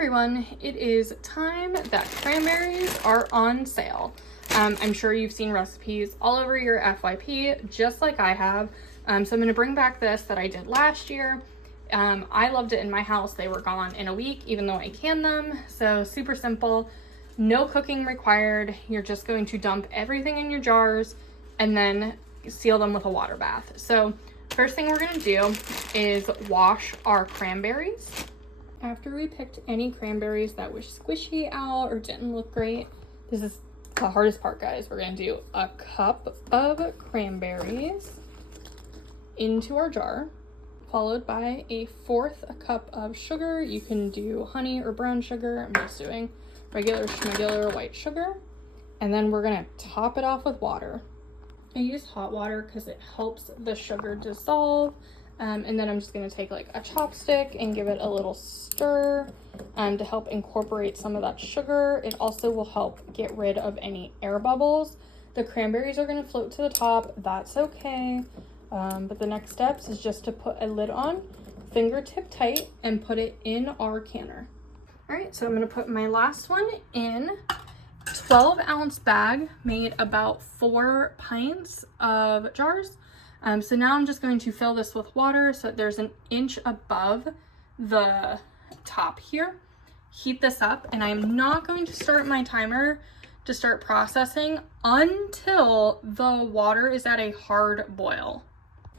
everyone, it is time that cranberries are on sale. I'm sure you've seen recipes all over your FYP, just like I have. So I'm going to bring back this that I did last year. I loved it in my house. They were gone in a week, even though I canned them. So super simple, no cooking required. You're just going to dump everything in your jars and then seal them with a water bath. So first thing we're going to do is wash our cranberries. After we picked any cranberries that were squishy out or didn't look great, this is the hardest part, guys. We're going to do a cup of cranberries into our jar, followed by a fourth cup of sugar. You can do honey or brown sugar. I'm just doing regular schmegular white sugar. And then we're going to top it off with water. I use hot water because it helps the sugar dissolve. And then I'm just going to take like a chopstick and give it a little stir to help incorporate some of that sugar. It also will help get rid of any air bubbles. The cranberries are going to float to the top. That's okay. But the next steps is just to put a lid on, fingertip tight, and put it in our canner. All right, so I'm going to put my last one in. 12-ounce bag made about 4 pints of jars. So now I'm just going to fill this with water so that there's an inch above the top here. Heat this up, and I'm not going to start my timer to start processing until the water is at a hard boil.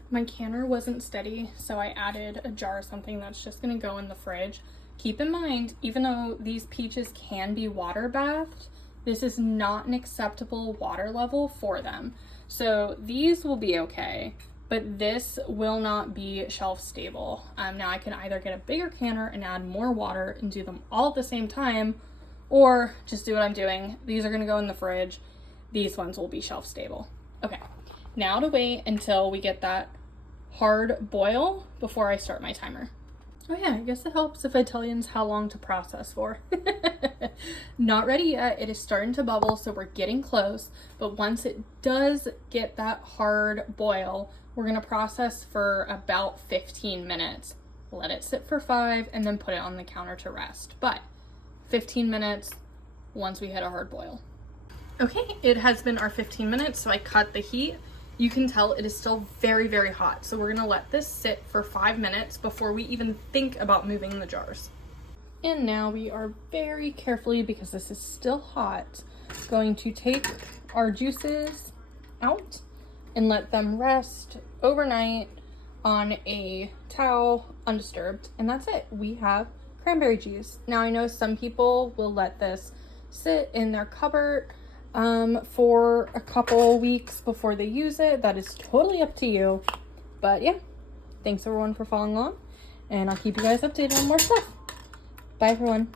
My canner wasn't steady, so I added a jar of something that's just going to go in the fridge. Keep in mind, even though these peaches can be water bathed, this is not an acceptable water level for them. So these will be okay, but this will not be shelf stable. Now I can either get a bigger canner and add more water and do them all at the same time, or just do what I'm doing. These are gonna go in the fridge. These ones will be shelf stable. Okay, now to wait until we get that hard boil before I start my timer. Oh yeah, I guess it helps if I tell you how long to process for. Not ready yet. It is starting to bubble, so we're getting close. But once it does get that hard boil, we're going to process for about 15 minutes. Let it sit for 5 and then put it on the counter to rest. But 15 minutes once we hit a hard boil. Okay, it has been our 15 minutes, so I cut the heat. You can tell it is still very, very hot. So we're gonna let this sit for 5 minutes before we even think about moving the jars. And now we are very carefully, because this is still hot, going to take our juices out and let them rest overnight on a towel undisturbed. And that's it. We have cranberry juice. Now I know some people will let this sit in their cupboard for a couple weeks before they use it. That is totally up to you. But yeah, thanks everyone for following along, and I'll keep you guys updated on more stuff. Bye everyone.